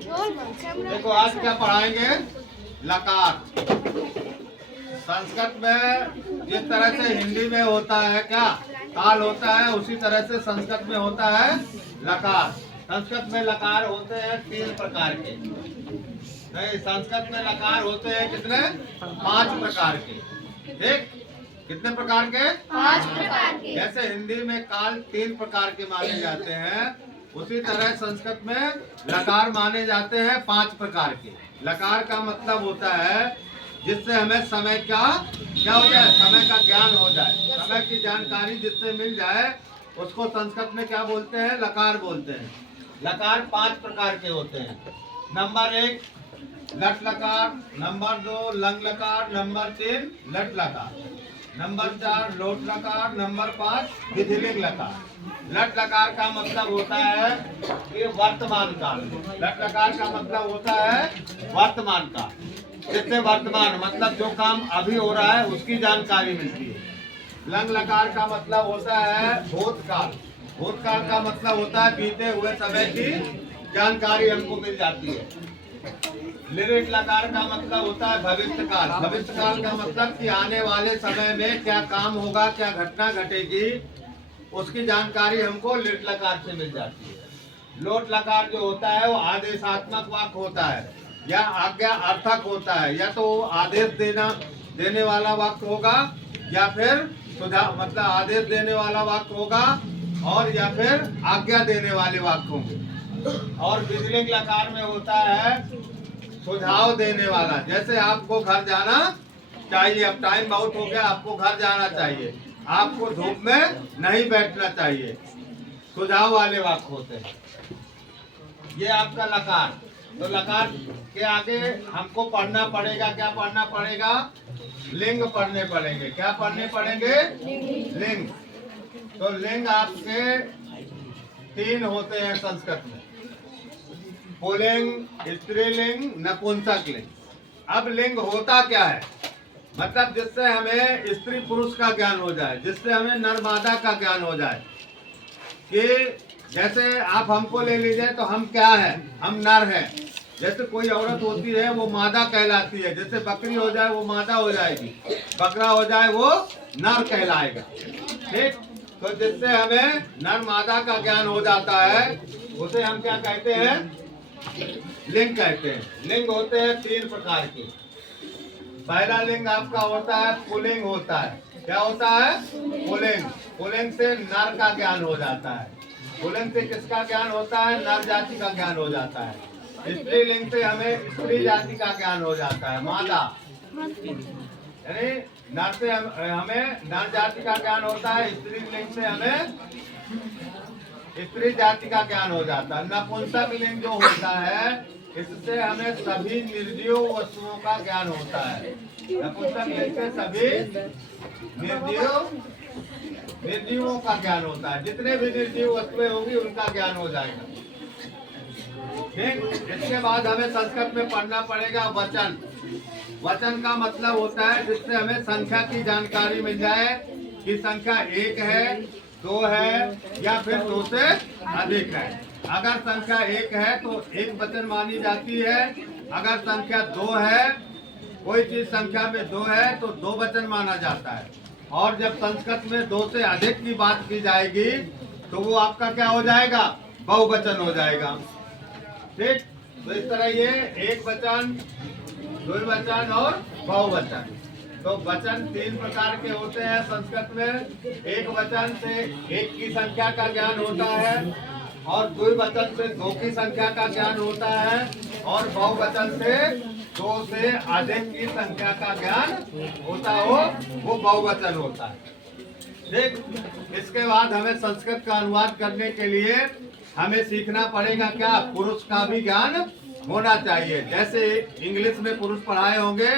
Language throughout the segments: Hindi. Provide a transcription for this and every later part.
देखो आज क्या पढ़ाएंगे, लकार। संस्कृत में जिस तरह से हिंदी में होता है क्या ताल होता है, उसी तरह से संस्कृत में होता है लकार। संस्कृत में लकार होते हैं 3 प्रकार के। नहीं, संस्कृत में लकार होते हैं कितने? 5 प्रकार के। ठीक, कितने प्रकार के? 5 प्रकार के। जैसे हिंदी में काल 3 प्रकार के माने जाते हैं, उसी तरह संस्कृत में लकार माने जाते हैं 5 प्रकार के। लकार का मतलब होता है जिससे हमें समय का क्या हो जाए, समय का ज्ञान हो जाए, समय की जानकारी जिससे मिल जाए, उसको संस्कृत में क्या बोलते हैं? लकार बोलते हैं। लकार 5 प्रकार के होते हैं। नंबर 1 लट लकार, नंबर 2 लंग लकार, नंबर 3 लट लकार, नंबर 4 लोट लकार, नंबर 5 विधिलिंग लकार। लट लकार का मतलब होता है कि वर्तमान काल। लट लकार का मतलब होता है वर्तमान काल, जिससे वर्तमान मतलब जो काम अभी हो रहा है उसकी जानकारी मिलती है। लंग लकार का मतलब होता है भूतकाल। भूतकाल का मतलब होता है बीते हुए समय की जानकारी हमको मिल जाती है। लिरिट लकार का मतलब होता है भविष्य काल। भविष्य काल का मतलब कि आने वाले समय में क्या काम होगा, क्या घटना घटेगी, उसकी जानकारी हमको लिट लकार से मिल जाती है। लोट लकार जो होता है वो आदेशात्मक वाक्य होता है या आज्ञा अर्थक होता है। या तो आदेश देने वाला वाक्य होगा, या फिर सुझाव मतलब आदेश देने वाला वाक्य होगा, और या फिर आज्ञा देने वाले वाक्य होंगे। और विधिलिंग लकार में होता है सुझाव देने वाला। जैसे आपको घर जाना चाहिए, अब टाइम बहुत हो गया, आपको घर जाना चाहिए, आपको धूप में नहीं बैठना चाहिए, सुझाव वाले वाक्य होते हैं। ये आपका लकार। तो लकार के आगे हमको पढ़ना पड़ेगा, क्या पढ़ना पड़ेगा? लिंग पढ़ने पड़ेंगे। क्या पढ़ने पड़ेंगे? लिंग। तो लिंग आपके 3 होते हैं संस्कृत में, पुल्लिंग, स्त्रीलिंग, नपुंसक लिंग। अब लिंग होता क्या है? मतलब जिससे हमें स्त्री पुरुष का ज्ञान हो जाए, जिससे हमें नर मादा का ज्ञान हो जाए। कि जैसे आप हमको ले लीजिए तो हम क्या है? हम नर हैं। जैसे कोई औरत होती है वो मादा कहलाती है। जैसे बकरी हो जाए वो मादा हो जाएगी, बकरा हो जाए वो नर कहलाएगा। ठीक, तो जिससे हमें नर मादा का ज्ञान हो जाता है उसे हम क्या कहते हैं? लिंग कहते हैं। लिंग होते हैं 3 प्रकार के। पहला लिंग आपका होता है पुल्लिंग होता है। क्या होता है? पुल्लिंग। पुल्लिंग से नर का ज्ञान हो जाता है। पुल्लिंग से किसका ज्ञान होता है? नर जाति का ज्ञान हो जाता है। स्त्रीलिंग से हमें स्त्री जाति का ज्ञान हो जाता है, मादा। यानी नर से हमें नर जाति का ज्ञान होता है, स्त्रीलिंग से हमें स्त्री जाति का ज्ञान हो जाता है। नपुंसक लिंग जो होता है इससे हमें सभी निर्जीव वस्तुओं का ज्ञान होता है। नपुंसक लिंग से सभी निर्जीवों का ज्ञान होता है। जितने भी निर्जीव वस्तुएं होंगी उनका ज्ञान हो जाएगा। ठीक, इसके बाद हमें संस्कृत में पढ़ना पड़ेगा वचन। वचन का मतलब होता है जिससे हमें संख्या की जानकारी मिल जाए कि संख्या 1 है, 2 है, या फिर 2 से अधिक है। अगर संख्या 1 है तो एक वचन मानी जाती है। अगर संख्या 2 है, कोई चीज संख्या में 2 है तो 2 वचन माना जाता है। और जब संस्कृत में 2 से अधिक की बात की जाएगी तो वो आपका क्या हो जाएगा? बहुवचन हो जाएगा। ठीक, तो इस तरह ये एक वचन, द्विवचन और बहुवचन। तो वचन 3 प्रकार के होते हैं संस्कृत में। एक वचन से 1 की संख्या का ज्ञान होता है, और द्विवचन से 2 की संख्या का ज्ञान होता है, और बहुवचन से 2 से अधिक की संख्या का ज्ञान होता हो वो बहुवचन होता है। ठीक, इसके बाद हमें संस्कृत का अनुवाद करने के लिए हमें सीखना पड़ेगा क्या? पुरुष का भी ज्ञान होना चाहिए। जैसे इंग्लिश में पुरुष पढ़ाए होंगे,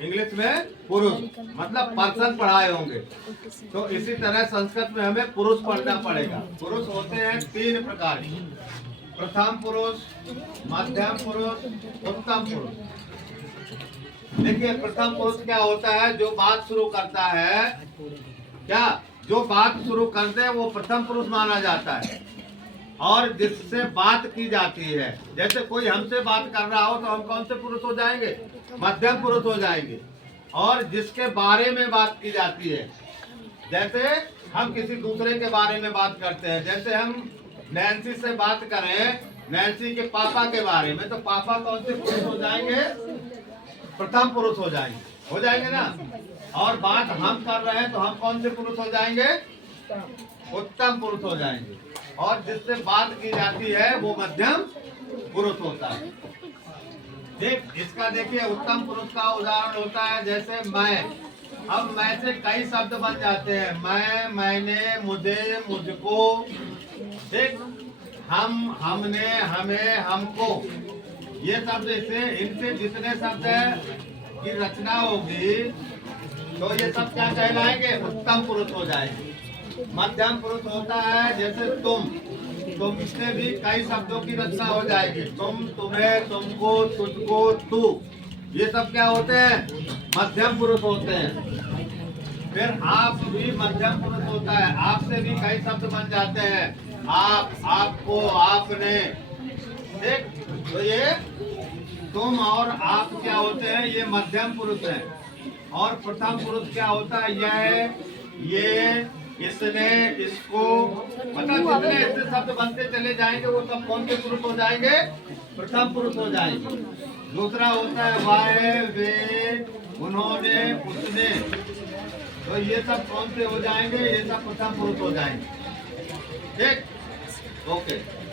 इंग्लिश में पुरुष मतलब पर्सन पढ़ाए होंगे, तो इसी तरह संस्कृत में हमें पुरुष पढ़ना पड़ेगा। पुरुष होते हैं 3 प्रकार के, प्रथम पुरुष, मध्यम पुरुष, उत्तम पुरुष। देखिए प्रथम पुरुष क्या होता है? जो बात शुरू करता है, क्या जो बात शुरू करते हैं वो प्रथम पुरुष माना जाता है। और जिससे बात की जाती है। जैसे कोई हमसे बात कर रहा हो तो हम कौन से पुरुष हो जाएंगे? मध्यम पुरुष हो जाएंगे। और जिसके बारे में बात की जाती है, जैसे हम किसी दूसरे के बारे में बात करते हैं, जैसे हम नैन्सी से बात करें नैन्सी के पापा के बारे में, तो पापा कौन से पुरुष हो जाएंगे? प्रथम पुरुष हो जाएंगे ना। और बात हम कर रहे हैं तो हम कौन से पुरुष हो जाएंगे? उत्तम पुरुष हो जाएंगे। और जिससे बात की जाती है वो मध्यम पुरुष होता है। देख इसका देखिए, उत्तम पुरुष का उदाहरण होता है जैसे मैं। अब मैं से कई शब्द बन जाते हैं, मैं, मैंने, मुझे, मुझको। ठीक, हम, हमने, हमें, हमको। ये शब्द इनसे जितने शब्द की रचना होगी तो ये सब क्या कहलाएंगे? उत्तम पुरुष हो जाएंगे। मध्यम पुरुष होता है जैसे तुमसे भी कई शब्दों की रचना हो जाएगी। तुम, तुम्हें, तुमको, तुझको, तू। ये सब क्या होते हैं? मध्यम पुरुष होते हैं। फिर आप भी मध्यम पुरुष होता है, आपसे भी कई शब्द बन जाते हैं। आप, आपको, आपने। ठीक, तो ये तुम और आप क्या होते हैं? ये मध्यम पुरुष है। और प्रथम पुरुष क्या होता है? यह, ये, इसने, इसको। मतलब जितने ऐसे शब्द बनते चले जाएंगे वो सब कौन से पुरुष हो जाएंगे? प्रथम पुरुष हो जाएंगे। दूसरा होता है वह, वे, उन्होंने, उसने। तो ये सब कौन से हो जाएंगे? ये सब प्रथम पुरुष हो जाएंगे। ठीक, ओके।